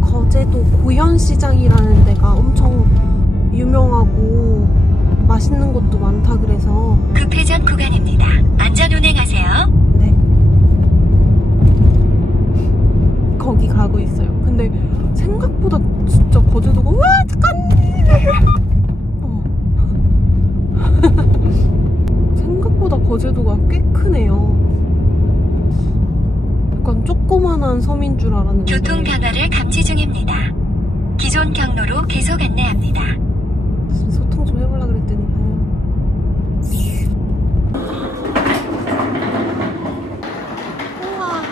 거제도 고현시장이라는 데가 엄청 유명하고 맛있는 것도 많다 그래서 급회전 구간입니다. 안전 운행하세요. 네, 거기 가고 있어요. 근데 생각보다 진짜 거제도가 우와 잠깐 생각보다 거제도가 꽤 크네요. 약간 조그만한 섬인 줄 알았는데 교통 변화를 감지 중입니다. 기존 경로로 계속 안내합니다. 소통 좀 해보려고 그랬더니 우와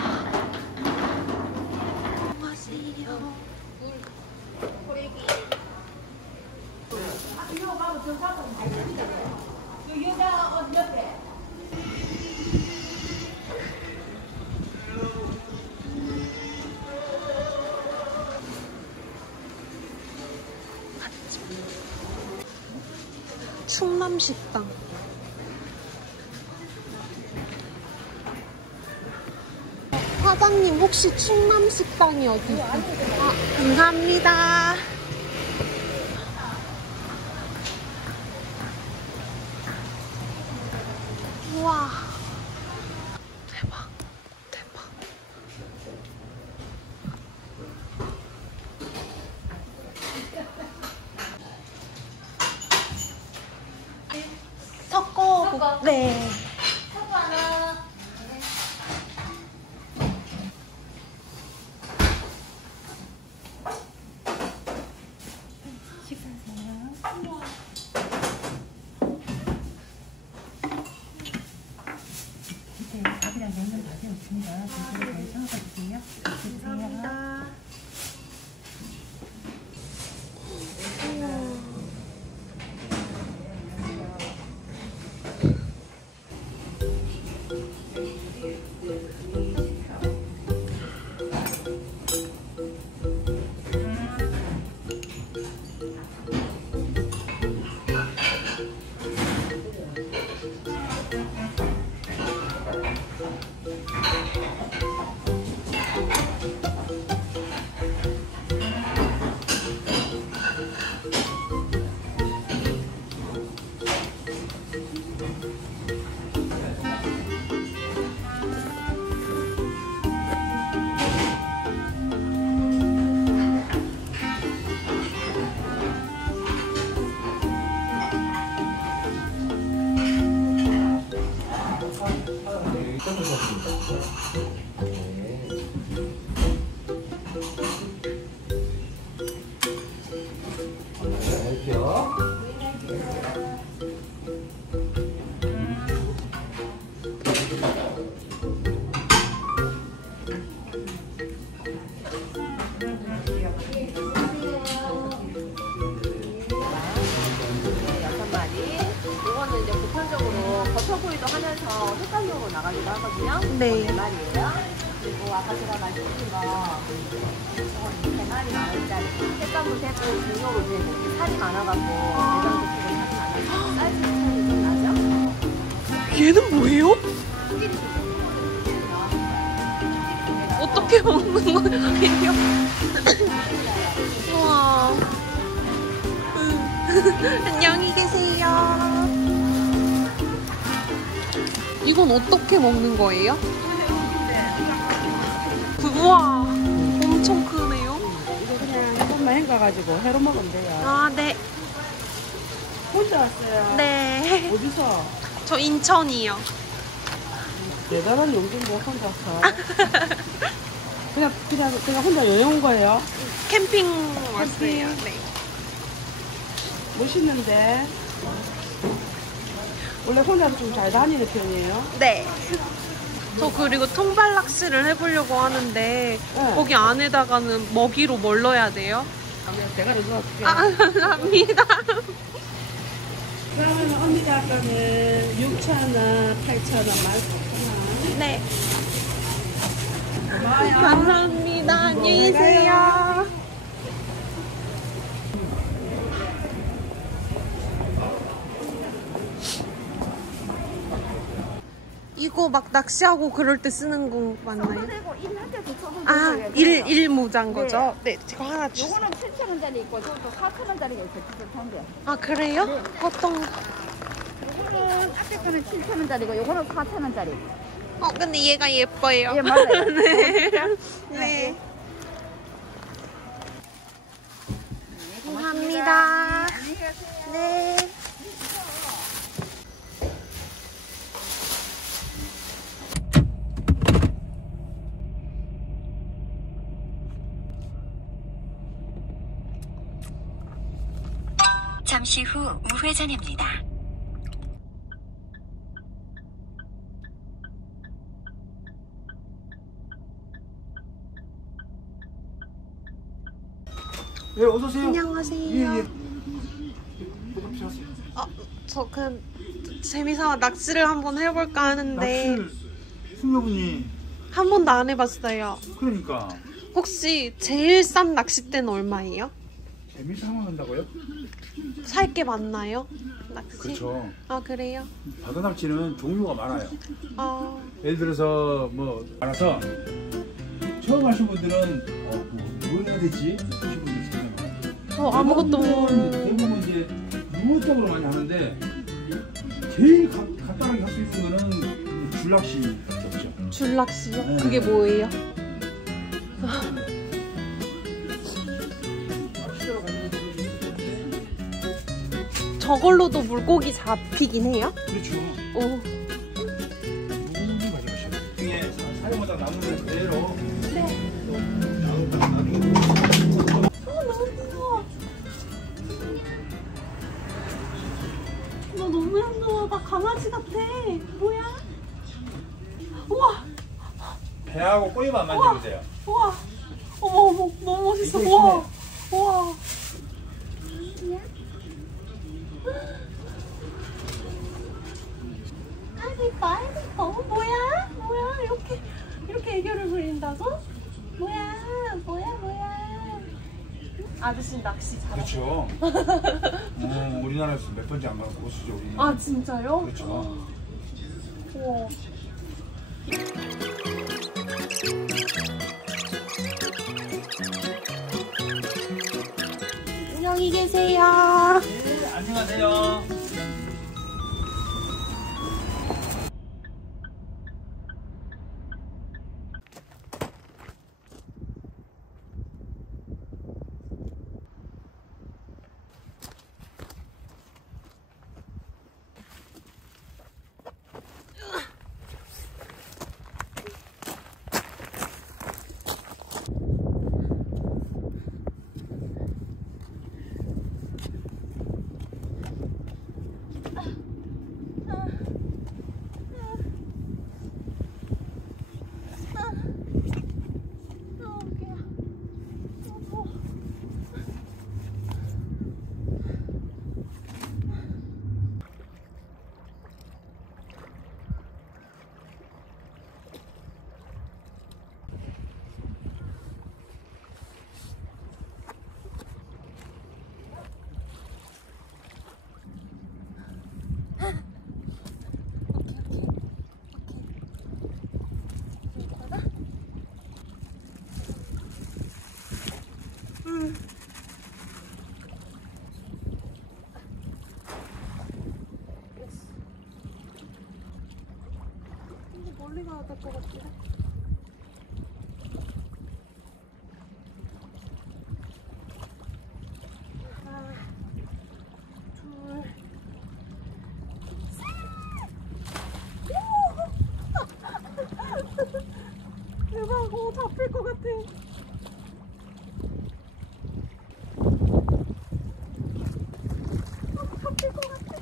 안녕하세요. 충남식당. 사장님 혹시 충남식당이 어디? 아, 감사합니다. 우와 대박 대박. 섞어. 네. 섞어 하나. 식사하세요. 네, 밥이랑 냉면 다 되었습니다. 드시고 잘 섞어 주세요. 감사합니다. 버터구이도 하면서 횟감용으로 나가기도 하거든요. 네. 4마리예요. 그리고 아까 제가 말씀드린 거 저건 3마리 만원짜리. 횟감도 되고 중요로 되고 살이 많아갖고 내장도 되고 살이 많아서 사이즈 차이가 좀 나죠? 얘는 뭐예요? 어떻게 먹는 거예요? 우와. 안녕히 계세요. 이건 어떻게 먹는 거예요? 우와, 엄청 크네요. 이거 그냥 조금만 헹궈가지고 회로 먹으면 돼요. 아, 네. 혼자 왔어요? 네. 어디서? 저 인천이요. 대단한 용기인데 혼자 왔어. 그냥 혼자 여행 온 거예요? 캠핑 왔어요. 네. 멋있는데. 원래 혼자서 좀 잘 다니는 편이에요? 네. 저 그리고 통발 낚시를 해보려고 하는데 네. 거기 안에다가는 먹이로 뭘 넣어야 돼요? 내가 이거 어떻게 아, 감사합니다. 그러면 언니가 할 거는 6,000원, 8,000원, 15,000원. 네. 감사합니다. 안녕히 계세요. 이거 막 낚시하고 그럴 때 쓰는 거 맞나요? 그리고 일할 때도 써도 아, 일 모자인 거죠? 네, 제가 하나 주세요. 요거는 7,000원짜리 있고 저것도 4,000원짜리가 있어요. 비슷한데. 아, 그래요? 어떤, 요거는 앞에 거는 7,000원짜리고 요거는 4,000원짜리. 근데 얘가 예뻐요. 예, 맞아요. 네. 네. 감사합니다. 네. 잠시 후 우회전입니다. 예, 어서 오세요. 안녕하세요. 예, 예. 저 그냥 재미삼아 낚시를 한번 해볼까 하는데 낚시를 숙녀분이 한 번도 안 해봤어요. 그러니까 혹시 제일 싼 낚싯대는 얼마예요? 재미삼아 한다고요? 살 게 많나요? 낚시? 그렇죠. 아, 그래요? 바다 낚시는 종류가 많아요. 아, 예를 들어서 뭐 많아서 처음 하신 분들은 뭘 해야 되지? 하신 분들 있잖아요. 저 아무것도 모르는. 대부분 이제 유어 쪽으로 많이 하는데 제일 간단하게 할 수 있는 거는 줄낚시 없죠. 줄낚시요? 네. 그게 뭐예요? 저걸로도 물고기 잡히긴 해요? 그렇죠. 오. 누구 가져가셔야 돼요. 중에 사용하다 남은 걸 그대로 네. 나중에 너무 무서워. 너 너무 현동하다. 강아지 같아. 뭐야? 우와, 배하고 꼬리만 만져보세요. 우와. 어머, 어머, 너무 멋있어. 이게 우와, 우와. 아이고, 뭐야? 뭐야? 이렇게 애교를 부린다고? 뭐야? 아저씨 낚시 잘하죠? 그렇죠. 우리나라에서 몇 번째 안 가는 고수죠. 우리는. 아, 진짜요? 그렇죠. 우와. 안녕히 계세요. 네, 안녕하세요. 멀리 가야 될 것 같은데? 하나, 둘, 셋! 대박, 잡힐 것 같아. 잡힐 것 같아.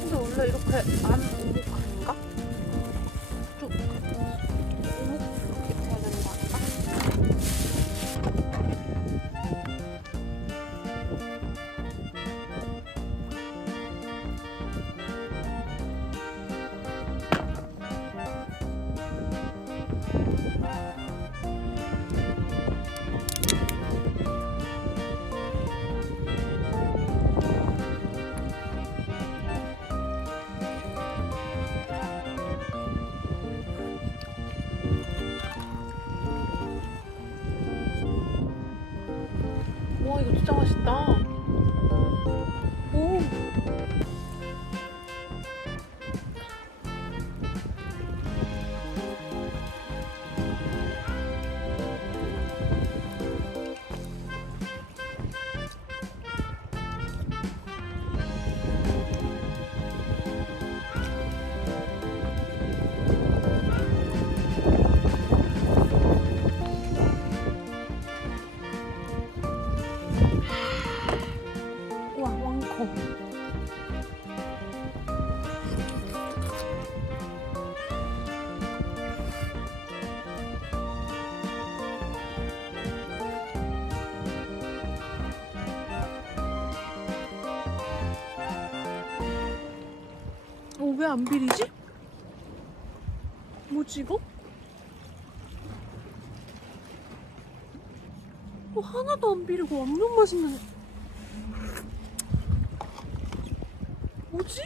근데 원래 이렇게 안 오목할까? 좀 오목 이렇게 돼야 되는 거 아닌가? 와 이거 진짜 맛있다. 오. 우와 왕커. 왜 안 비리지? 뭐지 이거? 하나도 안 비리고 완전 맛있는. 뭐지?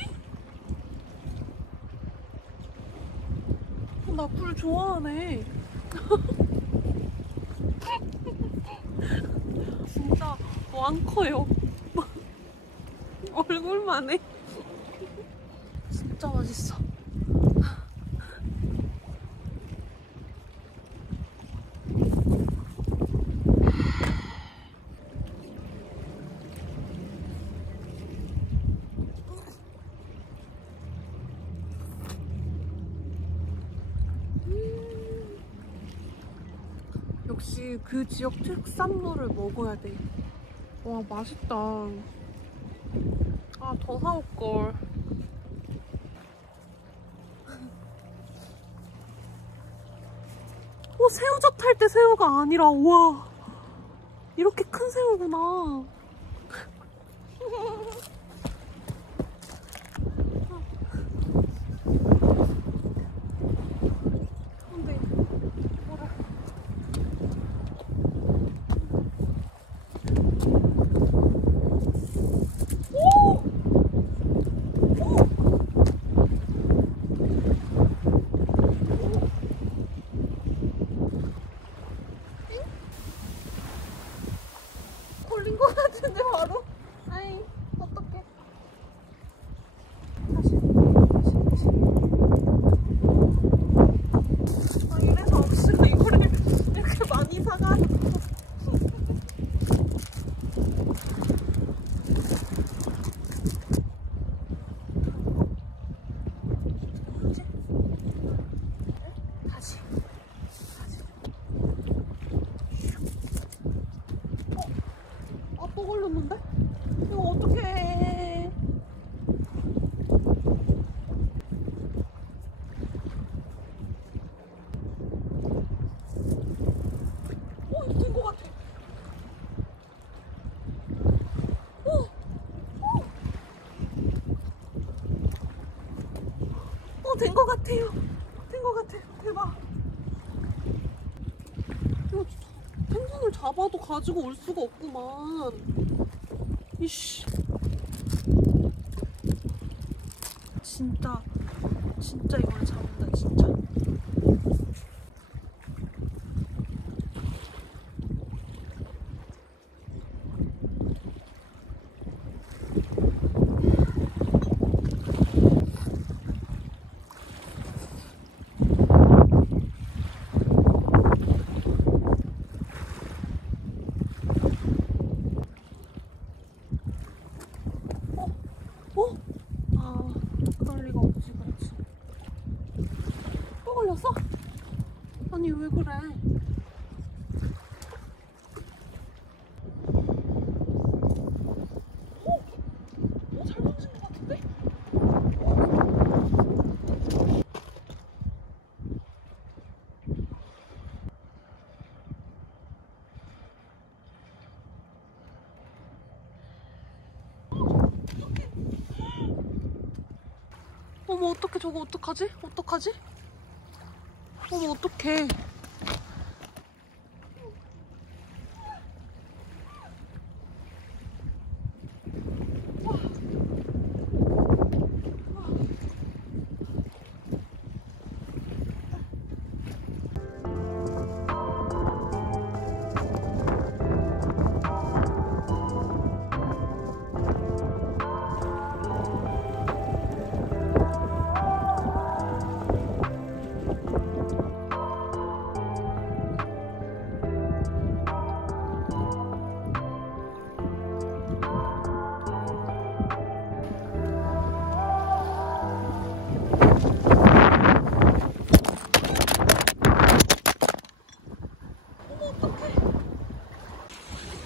나 꿀 좋아하네. 진짜 왕커요. 얼굴만 해. 진짜 맛있어. 역시 그 지역 특산물을 먹어야 돼. 와 맛있다. 아 더 사올걸. 새우젓 할 때 새우가 아니라 와 이렇게 큰 새우구나. 근데 뭐라 오! 걸린 거 같은데 바로? 아이 어떡해. 다시. 아 이래서 엄씨가 이거를 이렇게 많이 사가지고. 뭐지? 다시. 또 걸렸는데? 이거 어떡해. 이거 된 거 같아. 된 거 같아요. 된 거 같아. 대박. 이거 생선을 잡아도 가지고 올 수가 없구만. 이씨. 진짜 이거를 잡는다 진짜. 아, 그럴 리가 없. 그래? 잘 던진 것 같은데? 어머 어떡해 저거 어떡하지? 어떡하지? 어머 어떡해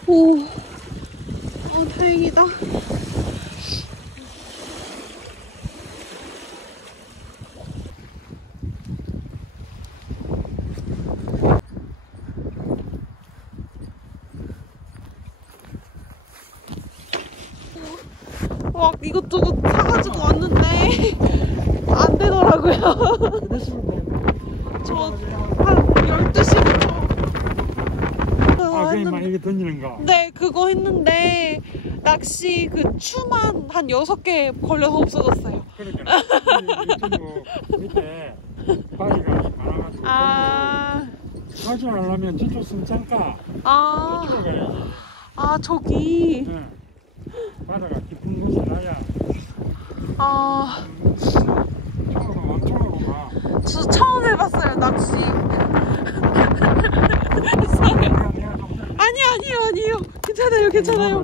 오, 다행이다. 막 이것저것 사가지고 왔는데 안 되더라고요. 저 한 12시부터 그냥 막 이렇게 던지는 거. 네, 그거 했는데 낚시 그 추만 한 6개 걸려서 없어졌어요. 그러니까 유튜브 밑에 바위가 많아가지고 하지 않으려면 저쪽 숨장가 저쪽으로 가야지. 저기. 네. 바다가 깊은 곳에 나야 처음으로 왕창으로 가. 저 처음 해봤어요, 낚시. 아니에요. 괜찮아요.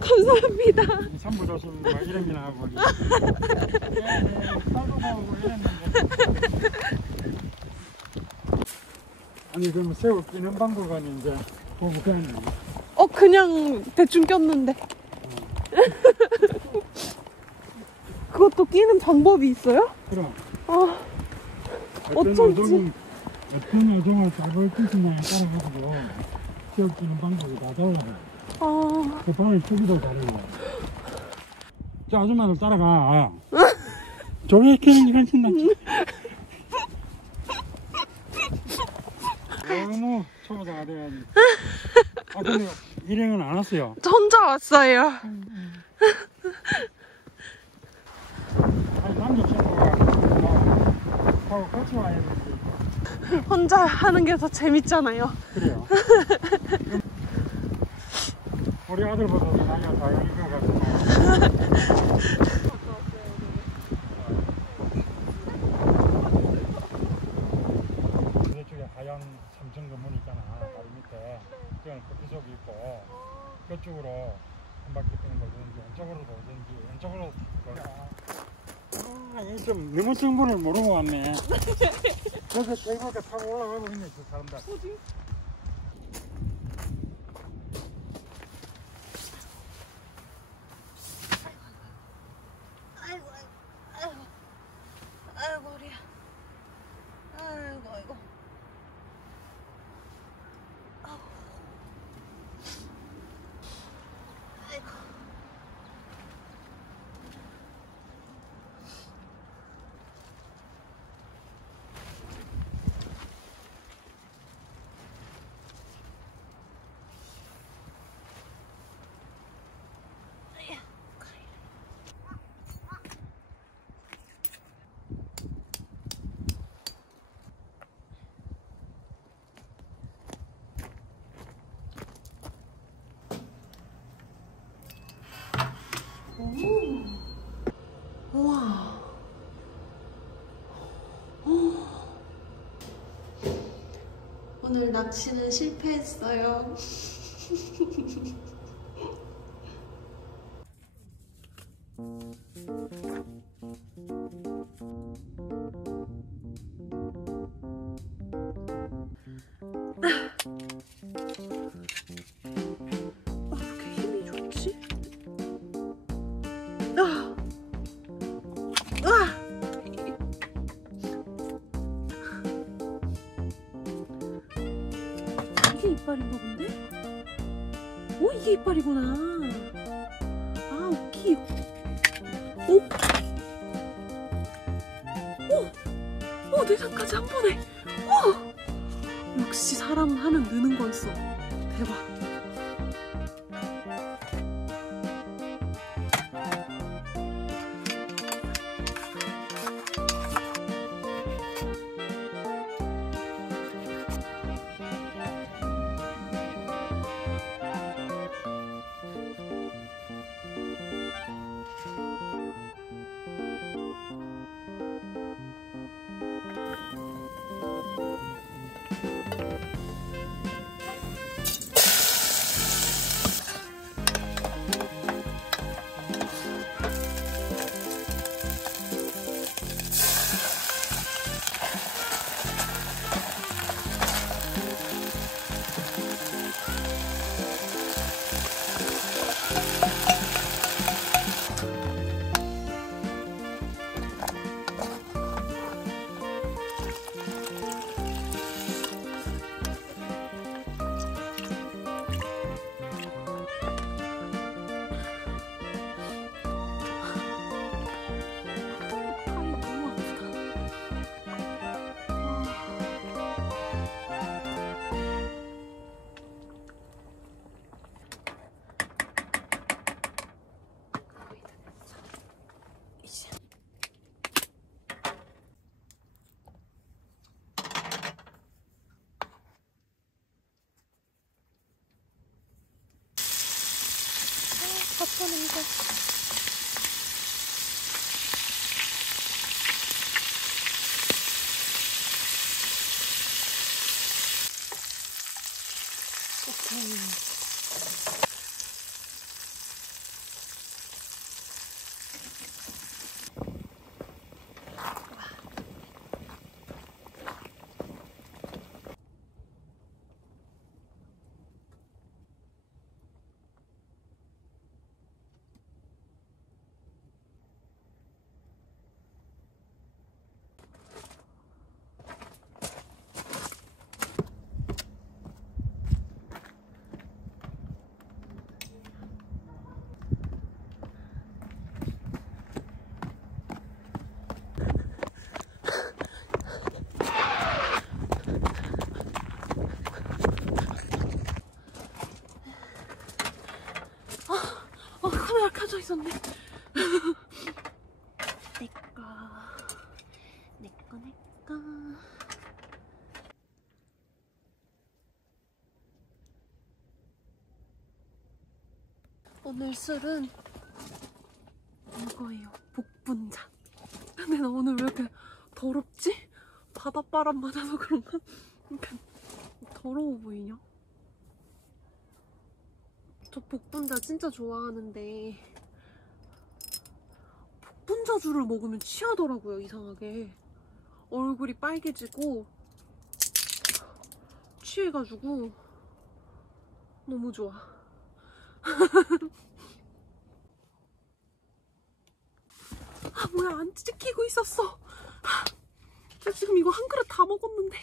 감사합니다. 산부조심 막 이런 게나 하고 살도 가고 이랬는데 아니 그럼 새우 끼는 방법은 이제 보고 그냥 그냥 대충 꼈는데. 그것도 끼는 방법이 있어요? 그럼 어쩐지. 어떤 어종을 잡을 뜻이냐에 따라가지고 새우 끼는 방법이 다 달라요. 그 바위 크기도 다르고. 저 아줌마들 따라가. 저게 끼는 게 훨씬 낫지. 너무 초보자가 돼야지. 근데 일행은 안 왔어요. 저 혼자 왔어요. 아니 남자친구가 하고 같이 와야 되지. 혼자 하는 게 더 재밌잖아요. 그래요. 우리 아들보다도 나이가 다 어린 것 같고. 이쪽에 하얀 삼층 건물 있잖아. 바로 밑에. 그건 커피숍이 있고 그쪽으로 한 바퀴 도는 거든지 왼쪽으로 돌든지 왼쪽으로 이게 좀 너무 정보를 모르고 왔네. 그래서 케이블카 타고 올라가고 있네 그 사람들. 아이고 머리야. 아이고. 우와. 오늘 낚시는 실패했어요. 이빨인가 본데? 오, 이게 이빨이구나. 아, 오케이. 오! 오! 오, 내장까지 한 번에. 오! 역시 사람 하면 느는 거였어. 대박. 버터 냄새. 카메라 켜져 있었네. 내꺼. 오늘 술은 이거예요. 복분자. 근데 나 오늘 왜 이렇게 더럽지? 바닷바람 맞아서 그런가? 이렇게 더러워 보이냐? 저 복분자 진짜 좋아하는데 복분자주를 먹으면 취하더라고요. 이상하게 얼굴이 빨개지고 취해가지고 너무 좋아. 아 뭐야, 안 찍히고 있었어. 나 지금 이거 한 그릇 다 먹었는데.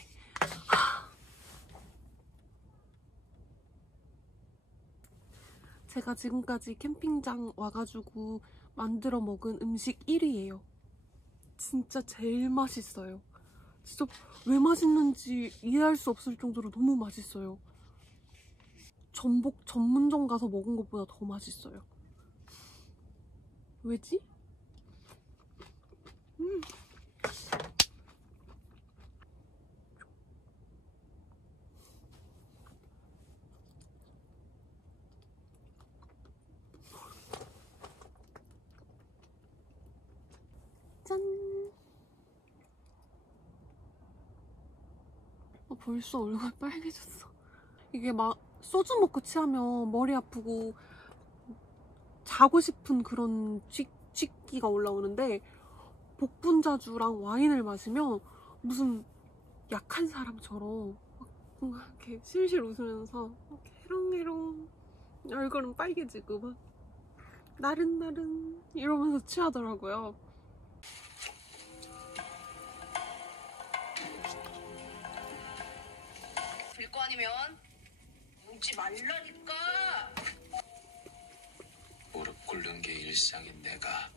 제가 지금까지 캠핑장 와가지고 만들어 먹은 음식 1위예요. 진짜 제일 맛있어요. 진짜 왜 맛있는지 이해할 수 없을 정도로 너무 맛있어요. 전복 전문점 가서 먹은 것보다 더 맛있어요. 왜지? 짠! 벌써 얼굴 빨개졌어. 이게 막 소주 먹고 취하면 머리 아프고 자고 싶은 그런 취기가 올라오는데 복분자주랑 와인을 마시면 무슨 약한 사람처럼 뭔가 이렇게 실실 웃으면서 이렇게 해롱해롱 얼굴은 빨개지고 막 나른나른 이러면서 취하더라고요. 될 거 아니면 오지 말라니까. 무릎 꿇는 게 일상인 내가.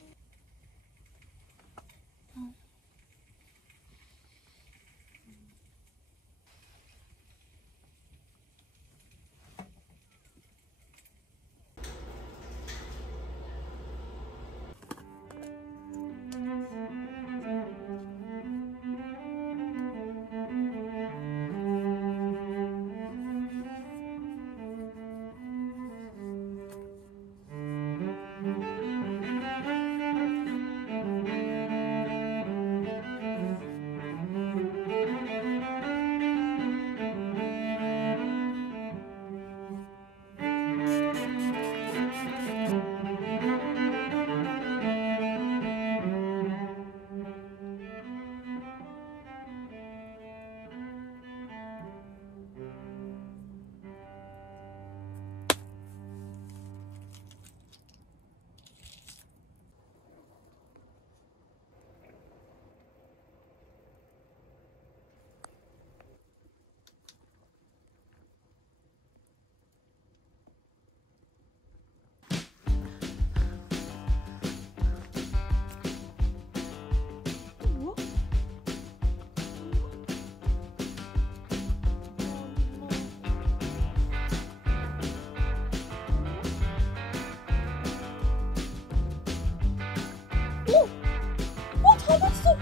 잡았어!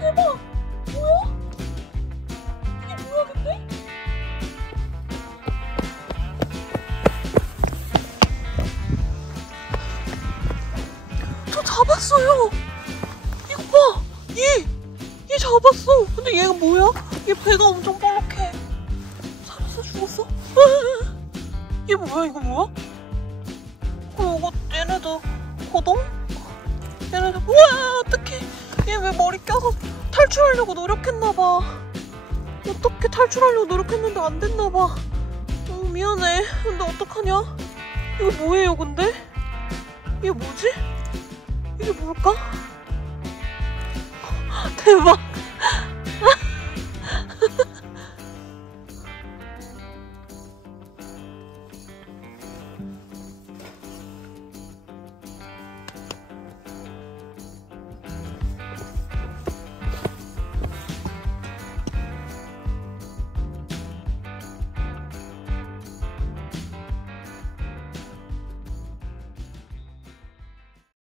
대박! 뭐야? 이게 뭐야 근데? 저 잡았어요! 이거 봐! 얘 잡았어! 근데 얘가 뭐야? 얘 배가 엄청 뻘록해. 살았어? 죽었어? 얘 뭐야? 이거 뭐야? 이거 얘네도 고동? 얘네들 우와 어떡해 얘 왜 머리 껴서 탈출하려고 노력했나봐. 어떻게 탈출하려고 노력했는데 안 됐나봐. 미안해. 근데 어떡하냐? 이거 뭐예요 근데? 이게 뭐지? 이게 뭘까? 대박.